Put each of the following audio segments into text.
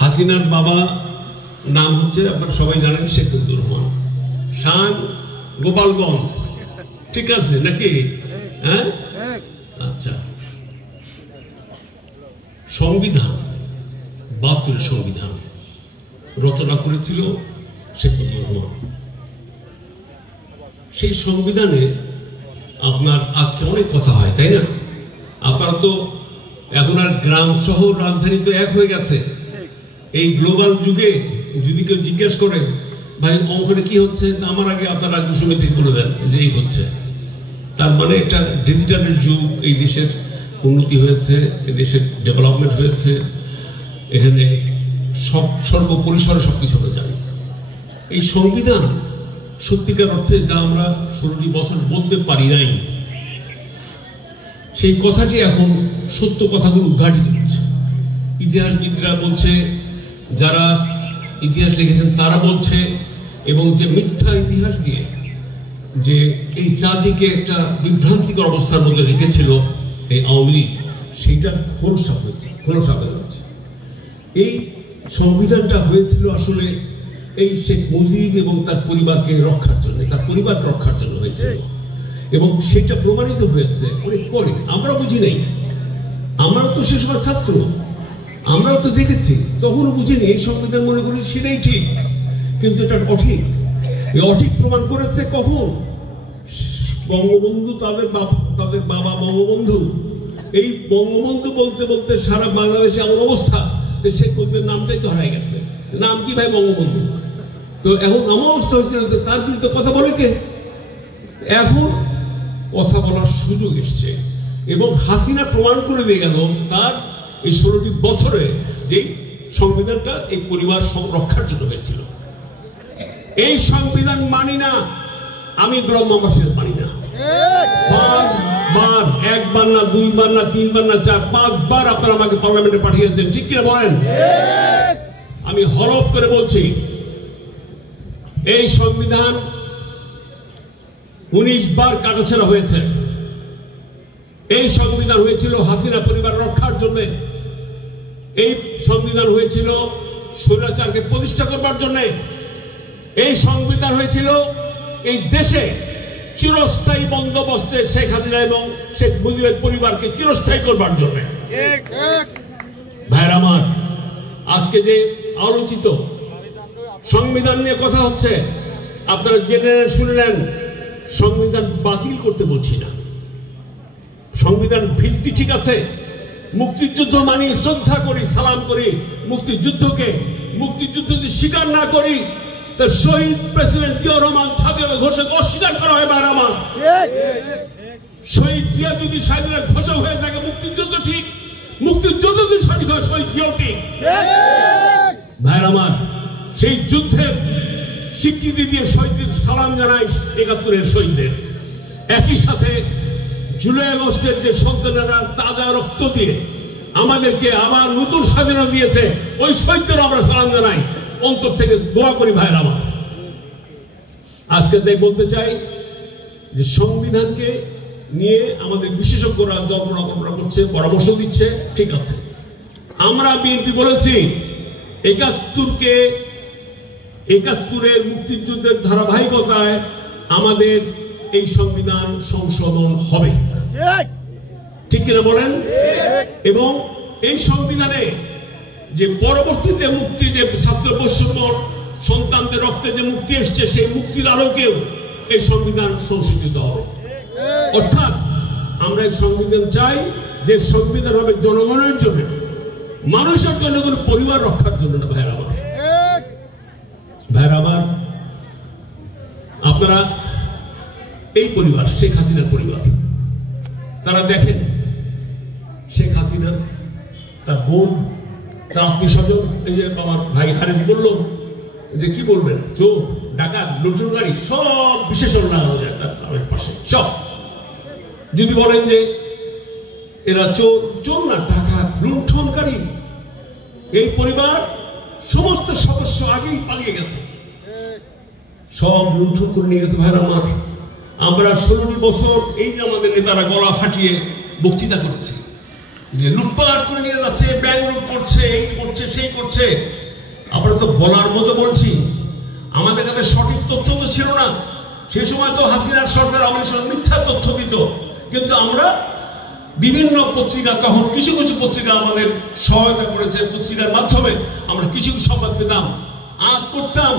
হাসিনার বাবা নাম হচ্ছে আপনারা সবাই জানেন শেখ মুজিবুর রহমান, শান গোপালগঞ্জ, ঠিক আছে নাকি? হ্যাঁ, আচ্ছা। সংবিধান ৭২ সংবিধান রচনা করেছিল শেখ মুজিবুর রহমান। সেই সংবিধানে আপনার আজকে অনেক কথা হয়, তাই না? আপনারা তো এখন আর গ্রাম শহর রাজধানী তো এক হয়ে গেছে। এই গ্লোবাল যুগে যদি কেউ জিজ্ঞেস করে ভাই অঙ্কনে কি হচ্ছে, আমার আগে আপনারা সমিতি বলে দেন যে এই হচ্ছে। তার মানে একটা ডিজিটালের যুগ, এই দেশের উন্নতি হয়েছে, এই দেশের ডেভেলপমেন্ট হয়েছে, এখানে সর্বপরিসরে সবকিছু আমরা জানি। এই সংবিধান সত্যিকার অর্থে যা আমরা ১৬টি বছর বলতে পারি নাই, সেই কথাটি এখন সত্য কথাগুলো উদ্ঘাটিত হচ্ছে। ইতিহাসবিদরা বলছে, যারা ইতিহাস লিখেছেন তারা বলছে, এবং যে মিথ্যা ইতিহাস দিয়ে যে এই জাতিকে একটা বিভ্রান্তিকর অবস্থার মধ্যে রেখেছিল এই আওয়ামী লীগ, সেইটা খোলসা হচ্ছে। এই সংবিধানটা হয়েছিল আসলে এই শেখ মুজিব এবং তার পরিবারকে রক্ষার জন্য, তার পরিবার রক্ষার জন্য হয়েছিল, এবং সেটা প্রমাণিত হয়েছে অনেক পরে। আমরা বুঝি নাই, আমরাও তো সে সময় ছাত্র, আমরাও তো দেখেছি, তখনও বুঝিনি। এই সংবিধান মনে করি সেটাই ঠিক, কিন্তু এটা অঠিক। এই অঠিক প্রমাণ করেছে কখন? বঙ্গবন্ধু, তাদের বাবা বঙ্গবন্ধু। এই বঙ্গবন্ধু বলতে বলতে সারা বাংলাদেশে এমন অবস্থা যে শেখ মুজিবের নামটাই তো হারাই গেছে। নাম কি ভাই? বঙ্গবন্ধু। তো এখন এমন অবস্থা হয়েছিল তার বিরুদ্ধে কথা বলে কে? এখন কথা বলার সুযোগ এসছে, এবং হাসিনা প্রমাণ করে দিয়ে গেল তার এই ১৬টি বছরে যে সংবিধানটা এই পরিবার রক্ষার জন্য হয়েছিল। এই সংবিধান মানি না, আমি ব্রহ্মবাসীর মানি না। বার একবার না, দুইবার না, তিনবার না, ৪-৫ বার আপনারা আমাকে পার্লামেন্টে পাঠিয়েছেন, ঠিক কিনা বলেন? আমি হলফ করে বলছি, এই সংবিধান ১৯ বার কাটাছেড়া হয়েছে। এই সংবিধান হয়েছিল হাসিনা পরিবার রক্ষার জন্য, এই সংবিধান হয়েছিল স্বৈরাচারকে প্রতিষ্ঠা করবার জন্য, এই সংবিধান হয়েছিল এই দেশে চিরস্থায়ী বন্দোবস্তে শেখ হাসিনা এবং শেখ মুজিবের পরিবারকে চিরস্থায়ী করবার জন্য। ভাইরা আমার, আজকে যে আলোচিত সংবিধান নিয়ে কথা হচ্ছে, আপনারা জেনে শুনে নেন, সংবিধান বাতিল করতে বলছি না। সংবিধান ভিত্তি ঠিক আছে, মুক্তিযুদ্ধ মানি, শ্রদ্ধা করি, সালাম করি মুক্তিযুদ্ধকে। মুক্তিযুদ্ধ যদি স্বীকার না করি, তো শহীদ প্রেসিডেন্ট জিয়াউর রহমান স্বাধীনতা ঘোষণা অস্বীকার করা হয়। ভাইরা আমার, শহীদ জিয়া যদি স্বাধীনতা ঘোষণা হয়ে থাকে, মুক্তিযুদ্ধ ঠিক। মুক্তিযুদ্ধ যদি সঠিক হয়, শহীদ জিয়াও ঠিক। ভাইরা আমার, সেই যুদ্ধের স্বীকৃতি দিয়ে শহীদদের সালাম জানাই ৭১-এর শহীদদের। একই সাথে জুলাই আগস্টের যে সন্তানেরা তাজা রক্ত দিয়ে আমাদেরকে আবার নতুন স্বাধীনতা দিয়েছে, ওই শহীদদের আমরা সালাম জানাই, অন্তর থেকে দোয়া করি। ভাইরা আমার, আজকে তাই বলতে চাই যে সংবিধানকে নিয়ে আমাদের বিশেষজ্ঞরা জল্পনা কল্পনা করছে, পরামর্শ দিচ্ছে, ঠিক আছে। আমরা বিএনপি বলেছি ৭১-এর মুক্তিযুদ্ধের ধারাবাহিকতায় আমাদের এই সংবিধান সংশোধন হবে, ঠিক কিনা বলেন? এবং এই সংবিধানে যে পরবর্তীতে মুক্তি, যে ছাত্র বৈষম্য সন্তানদের রক্তে যে মুক্তি এসছে, সেই মুক্তির আলোকেও এই সংবিধান সংশোধিত হবে। অর্থাৎ আমরা এই সংবিধান চাই যে সংবিধান হবে জনগণের জন্য, মানুষের জন্য, কোনো পরিবার রক্ষার জন্য না। ভাইরা আমার, আপনারা এই পরিবার, শেখ হাসিনার পরিবার, তারা দেখেন শেখ হাসিনা, তার বোন, তার আত্মীয় স্বজন, এই যে আমার ভাই খালেদ বলল যে কি বলবেন, চোর, ডাকাত, লুণ্ঠনকারী, সব বিশেষণ লাগানো যায় তার পাশে। সব যদি বলেন যে এরা চোর না, ডাকাত, লুণ্ঠনকারী, এই পরিবার সমস্ত সদস্য আগেই পালিয়ে গেছে, সব লুণ্ঠন করে নিয়ে গেছে। ভাইরা আমার, আমরা ১৬টি বছর এই যে আমাদের নেতারা গলা ফাটিয়ে বক্তৃতা করেছি, যে লুটপাট করে নিয়ে যাচ্ছে, ব্যাংক লুট করছে, এই করছে সেই করছে। আমরা তো বলার মতো বলছি, আমাদের কাছে সঠিক তথ্য তো ছিল না। সেই সময় তো হাসিনার সরকার আমাদের সঙ্গে মিথ্যা তথ্য দিত, কিন্তু আমরা বিভিন্ন পত্রিকা, তখন কিছু কিছু পত্রিকা আমাদের সহায়তা করেছে, পত্রিকার মাধ্যমে আমরা কিছু সংবাদ পেতাম, আজ করতাম,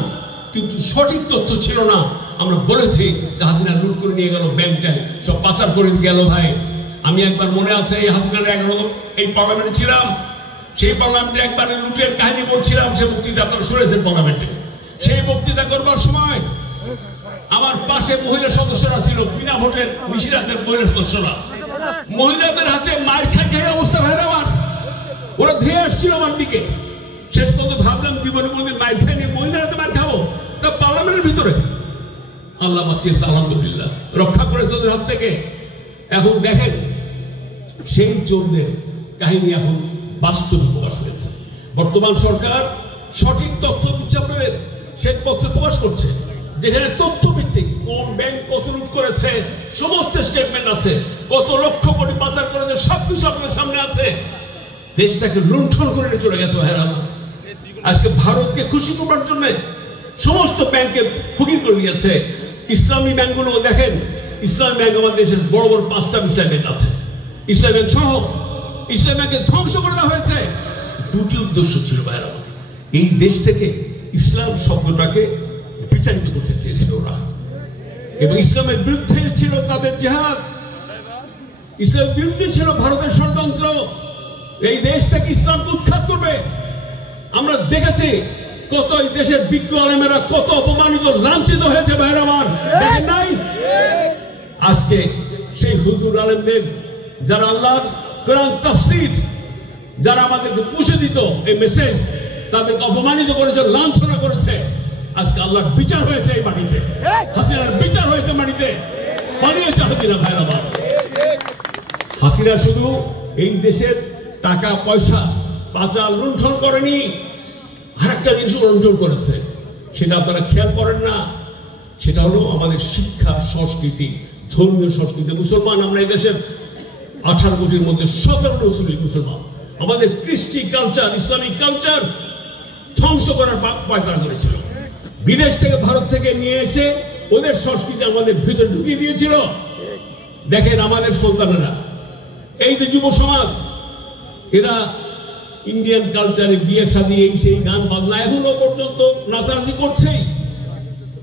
কিন্তু সঠিক তথ্য ছিল না। আমরা বলেছি যে হাসিনা লুট করে নিয়ে গেল, ব্যাংকটা সব পাচার করে গেল। ভাই, আমি একবার মনে আছে এই হাসিনার 11 এই পার্লামেন্টে ছিলাম, সেই পার্লামেন্টে একবার লুটের কাহিনী বলছিলাম, সে বক্তৃতা আপনারা শুনেছেন পার্লামেন্টে। সেই বক্তৃতা করবার সময় আমার পাশে মহিলা সদস্যরা ছিল, বিনা ভোটের মিছিলাতের মহিলা সদস্যরা, মহিলাদের হাতে মার খাই অবস্থা ভাই আমার, ওরা ধেয়ে আসছিল আমার দিকে। শেষ পর্যন্ত ভাবলাম জীবনে কোনদিন মার খাই নিয়ে মহিলার হাতে মার খাবো, তা পার্লামেন্টের ভিতরে। আল্লাহ বাঁচিয়েছে, আলহামদুলিল্লাহ, রক্ষা করেছে ওদের হাত থেকে। এখন দেখেন সেই চোরদের কাহিনী এখন বাস্তবে প্রকাশ হয়েছে। বর্তমান সরকার সঠিক তথ্য দিচ্ছে, আপনাদের সেই তথ্য প্রকাশ করছে, যেখানে তথ্য ভিত্তিক কোন ব্যাংক কত লুট করেছে সমস্ত স্টেটমেন্ট আছে, কত লক্ষ কোটি পাচার করেছে সবকিছু আপনার সামনে আছে। দেশটাকে লুণ্ঠন করে চলে গেছে ভাইরা। আজকে ভারতকে খুশি করবার জন্য সমস্ত ব্যাংকে ফকির করে দিয়েছে। ইসলামী ব্যাংকগুলো দেখেন, ইসলামী ব্যাংক আমাদের দেশের বড় বড় 5টা ইসলামী ব্যাংক আছে, ইসলামী ব্যাংক সহ ইসলামী ব্যাংকে ধ্বংস করে দেওয়া হয়েছে। দুটি উদ্দেশ্য ছিল ভাইরা, এই দেশ থেকে ইসলাম শব্দটাকে বিচারিত করতে চেয়েছিল ওরা, এবং ইসলামের বিরুদ্ধে ছিল তাদের জিহাদ, ইসলামের বিরুদ্ধে ছিল ভারতের ষড়যন্ত্র। এই দেশ থেকে ইসলামকে উৎখাত করবে। আমরা দেখেছি কত এই দেশের বিজ্ঞ আলেমেরা কত অপমানিত লাঞ্ছিত হয়েছে ভাইরা আমার, দেখেন নাই? আজকে সেই হুজুর আলেমদের যারা আল্লাহর কোরআন তাফসীর, যারা আমাদেরকে পৌঁছে দিত এই মেসেজ, তাদেরকে অপমানিত করেছে, লাঞ্ছনা করেছে। আজকে আল্লাহর বিচার হয়েছে এই মাটিতে, হাসিনার বিচার হয়েছে মাটিতে, পালিয়েছে হাসিনা ভাইরা আমার। হাসিনা শুধু এই দেশের টাকা পয়সা পাচার লুণ্ঠন করেনি, আরেকটা জিনিস লুণ্ঠন করেছে, সেটা আপনারা খেয়াল করেন না। সেটা হলো আমাদের শিক্ষা, সংস্কৃতি, ধর্মীয় সংস্কৃতি। মুসলমান আমরা এই দেশের 18 কোটির মধ্যে 17 মুসলমান। আমাদের কৃষ্টি কালচার, ইসলামিক কালচার ধ্বংস করার পায়তারা করেছিল। বিদেশ থেকে, ভারত থেকে নিয়ে এসে ওদের সংস্কৃতি আমাদের ভিতরে ঢুকিয়ে দিয়েছিল। দেখেন আমাদের সন্তানেরা, এই যে যুব সমাজ, এরা ইন্ডিয়ান কালচারে বিয়ে শাদী, এই সেই গান বাজনা এখনো পর্যন্ত নাচানাচি করছেই।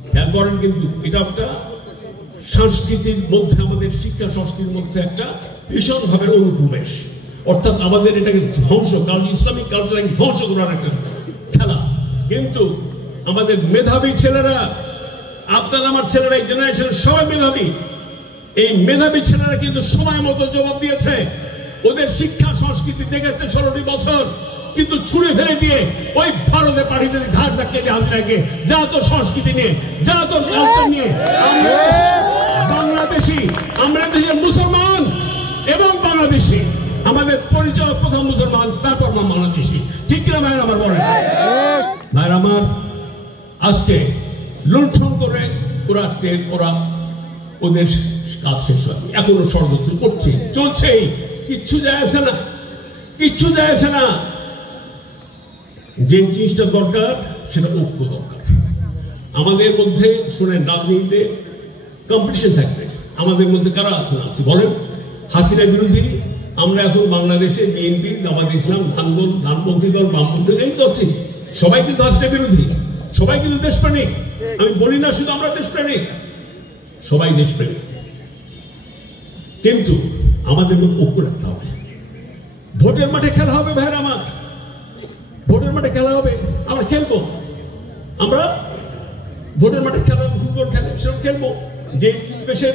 খেয়াল করেন, কিন্তু এটা একটা সংস্কৃতির মধ্যে, আমাদের শিক্ষা সংস্কৃতির মধ্যে একটা ভীষণভাবে অনুপ্রবেশ। অর্থাৎ আমাদের এটাকে ধ্বংস, কারণ ইসলামিক কালচারকে ধ্বংস করার একটা খেলা। কিন্তু আমাদের মেধাবী ছেলেরা, আপনার আমার ছেলেরা, এই জেনারেশন সবাই মেধাবী, এই মেধাবী ছেলেরা কিন্তু সময় মতো জবাব দিয়েছে। ওদের শিক্ষা সংস্কৃতি দেখেছে 16টি বছর, কিন্তু ছুঁড়ে ফেলে দিয়ে ওই ভারতে পাঠিয়ে ঘাট রাখিয়ে হাসিনাকে, যা তো সংস্কৃতি নিয়ে, যা তো কালচার নিয়ে। বাংলাদেশি, আমরা দেশের মুসলমান এবং বাংলাদেশি, আমাদের পরিচয় প্রথম মুসলমান, তারপর বাংলাদেশি, ঠিক কিনা ভাইয়ের আমার? বলেন ভাইয়ের আমার, আজকে লুণ্ঠন করে ওরা ওদের কাজ শেষ হয়, এখনো ষড়যন্ত্র করছে, চলছেই, কিচ্ছু যায় আসে না, কিচ্ছু যায় আসে না। যে জিনিসটা দরকার সেটা ঐক্য দরকার। আমাদের মধ্যে শুনেন, রাজনীতিতে কম্পিটিশন থাকবে, আমাদের মধ্যে কারা আছে বলেন? হাসিনা বিরোধী আমরা এখন বাংলাদেশে বিএনপি, জামাত ইসলাম, ধানপন্থী দল, বামপন্থী এই তো আছি, সবাই কিন্তু হাসিনা বিরোধী, সবাই কিন্তু দেশপ্রেমিক। আমি বলি না শুধু আমরা দেশপ্রেমিক, সবাই দেশপ্রেমিক, কিন্তু আমাদের মধ্যে ঐক্য রাখতে হবে। ভোটের মাঠে খেলা হবে ভাইরা আমার, ভোটের মাঠে খেলা হবে, আমরা খেলবো, আমরা ভোটের মাঠে খেলা, ফুটবল খেলে সেসব খেলবো, যে দেশের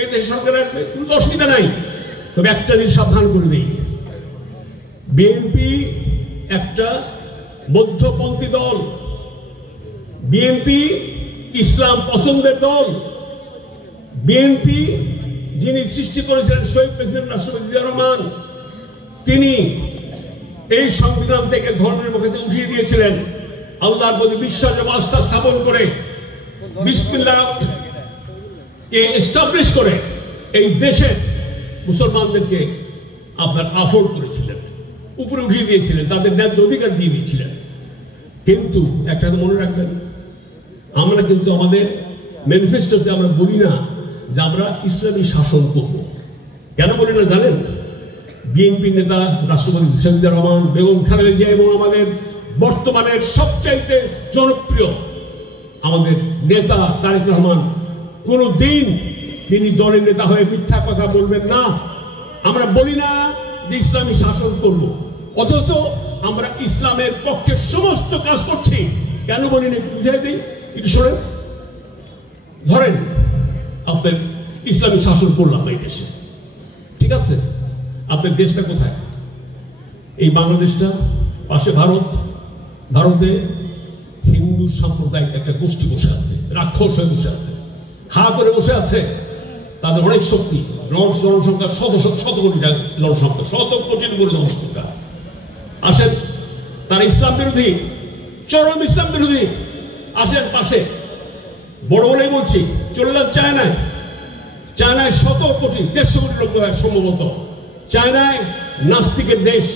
এই দেশ সরকার আসবে, কোনো অসুবিধা নাই। তবে একটা জিনিস সাবধান করে দিই, বিএনপি একটা মধ্যপন্থী দল, বিএনপি ইসলাম পছন্দের দল। বিএনপি যিনি সৃষ্টি করেছিলেন শহীদ প্রেসিডেন্ট রাষ্ট্রপতি জিয়া রহমান, তিনি এই সংবিধান থেকে ধর্মের মুখে উঠিয়ে দিয়েছিলেন। আল্লাহর প্রতি বিশ্বাস এবং আস্থা স্থাপন করে, বিসমিল্লাহ কে এস্টাবলিশ করে এই দেশে মুসলমানদেরকে আপনার আফোর্ড করেছিলেন, উপরে উঠিয়ে দিয়েছিলেন, তাদের ন্যায্য অধিকার দিয়ে দিয়েছিলেন। কিন্তু একটা মনে রাখবেন, আমরা কিন্তু আমাদের ম্যানিফেস্টোতে আমরা বলি না যে আমরা ইসলামী শাসন করব। কেন বলি না জানেন? বিএনপি নেতা রাষ্ট্রপতি শহীদুর রহমান, বেগম খালেদা জিয়া এবং আমাদের বর্তমানের সবচাইতে জনপ্রিয় আমাদের নেতা তারেক রহমান কোনদিন তিনি দলের নেতা হয়ে মিথ্যা কথা বলবেন না। আমরা বলি না যে ইসলামী শাসন করব, অথচ আমরা ইসলামের পক্ষে সমস্ত কাজ করছি। কেন বলি না একটু বুঝাই দিই, একটু শোনেন। ধরেন আপনার ইসলামী শাসন করলাম এই দেশে, ঠিক আছে? আপনার দেশটা কোথায়? এই বাংলাদেশটা, পাশে ভারত। ভারতে হিন্দু সাম্প্রদায়িক একটা গোষ্ঠী বসে আছে, রাক্ষস হয়ে বসে আছে, খা করে বসে আছে। তাদের অনেক শক্তি, জনসংখ্যা শত কোটি জনসংখ্যা, 100 কোটির উপরে জনসংখ্যা। আসেন, তারা ইসলাম বিরোধী, চরম ইসলাম বিরোধী। আসেন পাশে, বড় বলেই বলছি, চলে যান চায়নায়। চায়নায় 100 কোটি, 150 কোটি লোক সম্ভবত। চায়নায় নাস্তিকের দেশ,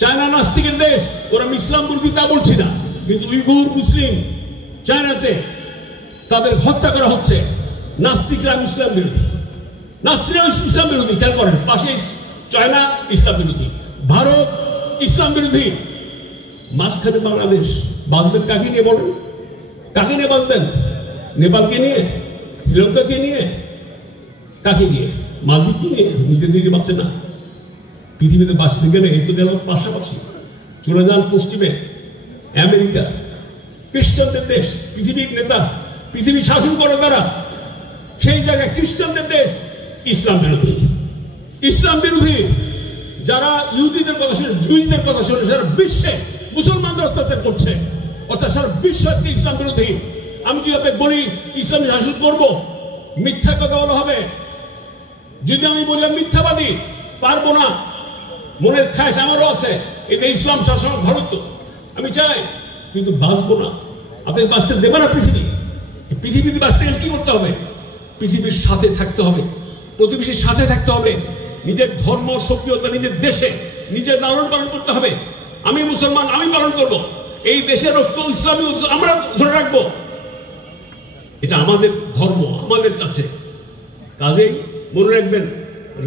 চায়না নাস্তিকের দেশ। ওরা ইসলাম বিরোধী তা বলছি না, কিন্তু উইঘুর মুসলিম চায়নাতে তাদের হত্যা করা হচ্ছে। নাস্তিকরা ইসলাম বিরোধী, নাস্তিকরা ইসলাম বিরোধী। খেয়াল করেন, পাশে চায়না ইসলাম বিরোধী, ভারত ইসলাম বিরোধী, মাঝখানে বাংলাদেশ। বাঁধবেন কাকে নিয়ে বলেন? কাকে নিয়ে বাঁধবেন? নেপালকে নিয়ে? শ্রীলঙ্কাকে নিয়ে? কাকে নিয়ে? মালদ্বীপকে নিয়ে? নিজের দিকে বাঁচছে না। পৃথিবীতে বাঁচতে গেলে এই তো গেল পাশাপাশি। চলে যান পশ্চিমে, আমেরিকা, খ্রিস্টানদের দেশ, পৃথিবীর নেতা, পৃথিবী শাসন করে তারা। সেই জায়গায় খ্রিস্টানদের দেশ ইসলাম বিরোধী, ইসলাম বিরোধী। যারা ইহুদিদের কথা শুনে, জুইদের কথা শুনে সারা বিশ্বে মুসলমানদের অত্যাচার করছে, অর্থাৎ সারা বিশ্ব আজকে ইসলাম বিরোধী। আমি যদি আপনাকে বলি ইসলাম শাসন করবো, মিথ্যা কথা বলা হবে। যদি আমি বলি আমি মিথ্যাবাদী, পারবো না। মনের খায়স আমারও আছে, এটা ইসলাম শাসন ভালো তো, আমি চাই, কিন্তু বাঁচবো না। আপনি বাঁচতে দেবে না পৃথিবী। পৃথিবীতে বাঁচতে গেলে কি করতে হবে? পৃথিবীর সাথে থাকতে হবে, প্রতিবেশীর সাথে থাকতে হবে, নিজের ধর্ম সক্রিয়তা নিজের দেশে নিজের লালন পালন করতে হবে। আমি মুসলমান, আমি পালন করব। এই দেশের রক্ত ইসলামী আমরা ধরে রাখবো, এটা আমাদের ধর্ম, আমাদের কাছে। কাজেই মনে রাখবেন,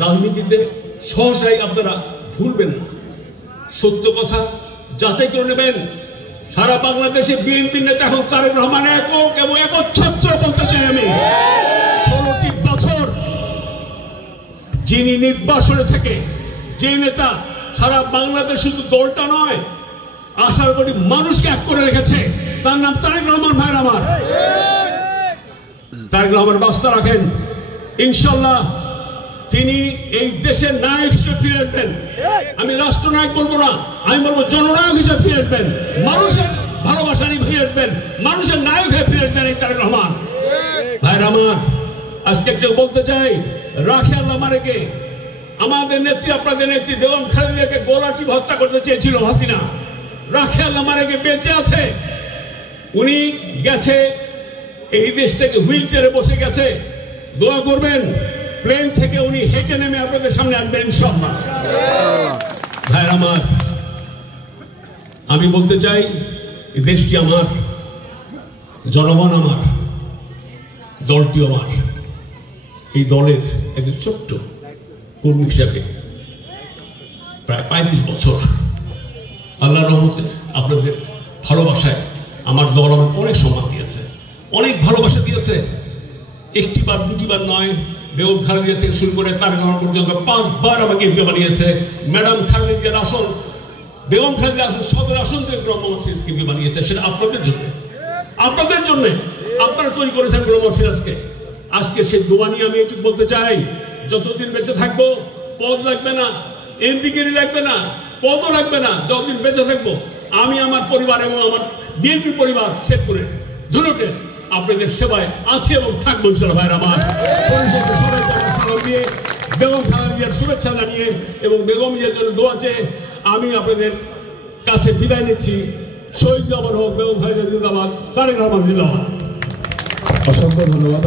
রাজনীতিতে সহসাই আপনারা ভুলবেন না, সত্য কথা যাচাই করে নেবেন। সারা বাংলাদেশে বিএনপি নেতা এখন তারেক রহমান একক এবং একচ্ছত্র বলতে চাই আমি। 16টি বছর যিনি নির্বাসনে থেকে যে নেতা সারা বাংলাদেশ, শুধু দলটা নয় 18 কোটি মানুষকে এক করে রেখেছে, তার নাম তারেক রহমান। ভাই আমার, তারেক রহমান বাস্তা রাখেন, ইনশাল্লাহ তিনি এই দেশের নায়ক হিসেবে ফিরে আসবেন। আমি রাষ্ট্রনায়ক বলবো না, আমি বলবো জননায়ক হিসেবে ফিরে আসবেন, মানুষের ভালোবাসা নিয়ে ফিরে আসবেন, মানুষের নায়ক হয়ে ফিরে আসবেন এই তারেক রহমান। ভাই আমার, আজকে একটু বলতে চাই, রাখে আল্লাহ মারেকে আমাদের নেত্রী, আপনাদের নেত্রী বেগম খালেদা জিয়াকে গোলাটি হত্যা করতে চেয়েছিল হাসিনা। রাখে আল্লাহ মারেকে বেঁচে আছে, উনি গেছে এই দেশ থেকে, হুইল চেয়ারে বসে গেছে। দোয়া করবেন, প্লেন থেকে উনি হেঁটে নেমে আপনাদের সামনে আসবেন ইনশাআল্লাহ। ভাই আমার, আমি বলতে চাই, এই দেশটি আমার, জনগণ আমার, দলটি আমার। এই দলের একজন ছোট্ট কর্মী হিসাবে প্রায় 35 বছর আল্লাহর রহমতে আপনাদের ভালোবাসায় আমার দল আমাকে অনেক সম্মান দিয়েছে, অনেক ভালোবাসা দিয়েছে। একটিবার দুটিবার নয়, বেগম খালেদা জিয়া থেকে শুরু করে তারেক রহমান পর্যন্ত 5 বার আমাকে এমপি বানিয়েছে। ম্যাডাম খালেদা জিয়ার আসন, বেগম খালেদা আসন, সদর আসন থেকে রহমান সিরাজকে এমপি বানিয়েছে। সেটা আপনাদের জন্য, আপনাদের জন্য। আপনারা তৈরি করেছেন রহমান সিরাজকে। আজকে সেই দোয়া নিয়ে আমি একটু বলতে চাই, যতদিন বেঁচে থাকবো পদ লাগবে না, এমপিগিরি লাগবে না, পদও লাগবে না। যতদিন বেঁচে থাকবো আমি আমার পরিবার এবং আমার বিএনপি পরিবার শেষ করে ধুলোকে আপনাদের সেবায় আছি এবং থাকবো ইনশাআল্লাহ। ভাইরা আমার, বেগম খালেদা জিয়ার শুভেচ্ছা জানিয়ে এবং বেগম জিয়ার জন্য দোয়া চেয়ে আমি আপনাদের কাছে বিদায় নিচ্ছি। শহীদ জামান হোক, বেগম খালেদা জিন্দাবাদ, তারেক রহমান জিন্দাবাদ। অসংখ্য ধন্যবাদ।